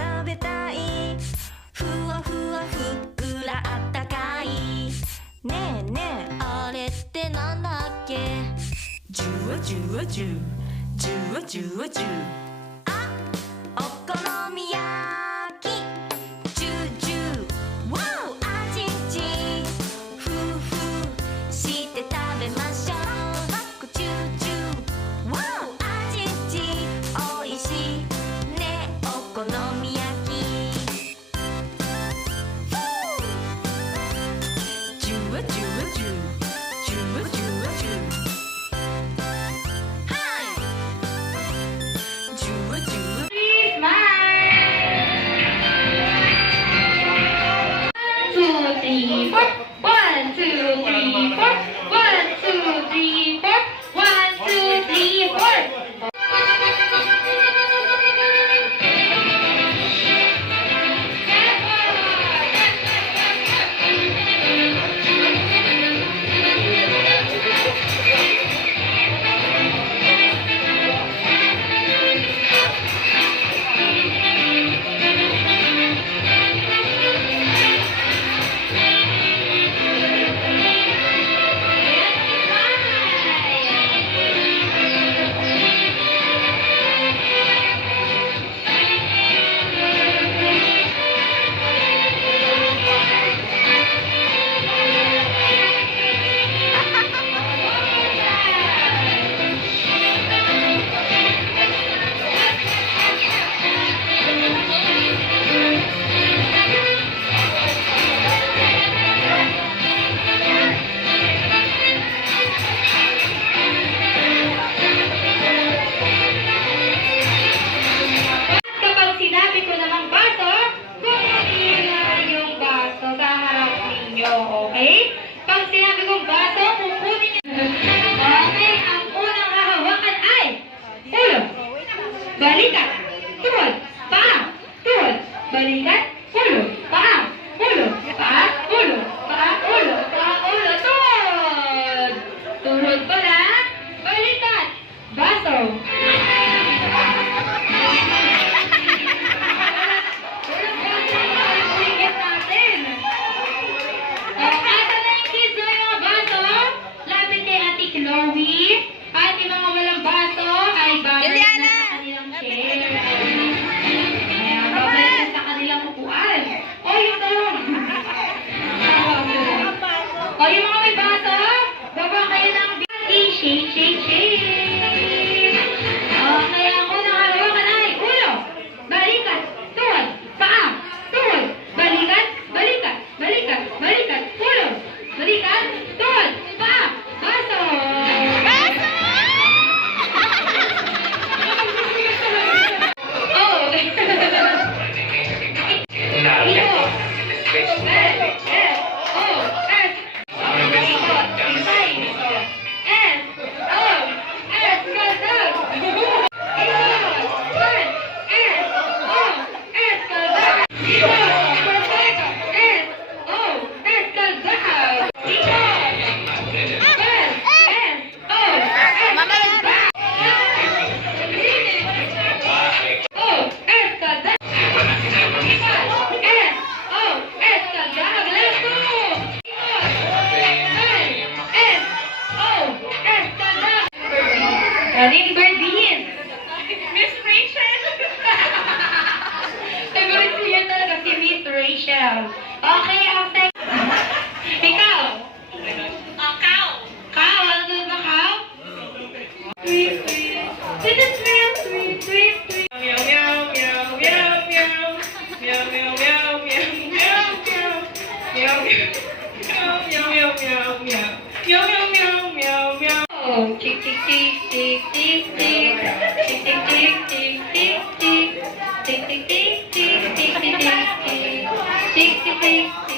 食べたいふわふわふっくらあったかいねえねえあれってなんだっけジュワジュワジュジュワジュワジュあお好み焼きジュジュワオあちんちんふうふうして食べましょうジュジュワオあちんちんおいしいねお好み焼きジュワジュワジュジュワジュワジュOkay? Pag sinabi kong baso, kukunin niyo. Okay, ang unang hahawakan ay ulo, balikat, tuhod, paa, tuhod, balikat, ulo, paa, ulo, paa, ulo, paa, ulo, paa, ulo, tuhod. Tuhod pala, balikat, baso. Chloe, at yung mga walang baso ay babalik na sa kanilang chair. Ayan, babalik na sa kanilang upuan. O, yung tulong. O, yung mga may baso, baba kayo ng shake, shake, shake. O, kaya ako nakahawakan ay ulo, balikat, tuhod, paa, tuhod, balikat, balikat, balikat, balikat, ulo, balikat, tuhod, paa, baso. Galing Bardeen. Miss Rachel. Favorite ko yan talaga si Miss Rachel. Okay, ang second. Ikaw. Cow. Cow. Ano doon ba cow? Sweet, sweet. Sweet, sweet, sweet, sweet, sweet. Meow, meow, meow, meow, meow. Meow, meow, meow, meow, meow, meow. Meow, meow, meow, meow, meow, meow. Meow, meow, meow, meow, meow. Oh, tick, tick, tick, tick, tick, tick. Tick, tick, tick, tick, tick, tick. Tick, tick, tick, tick, tick, tick, tick. Tick, tick, tick.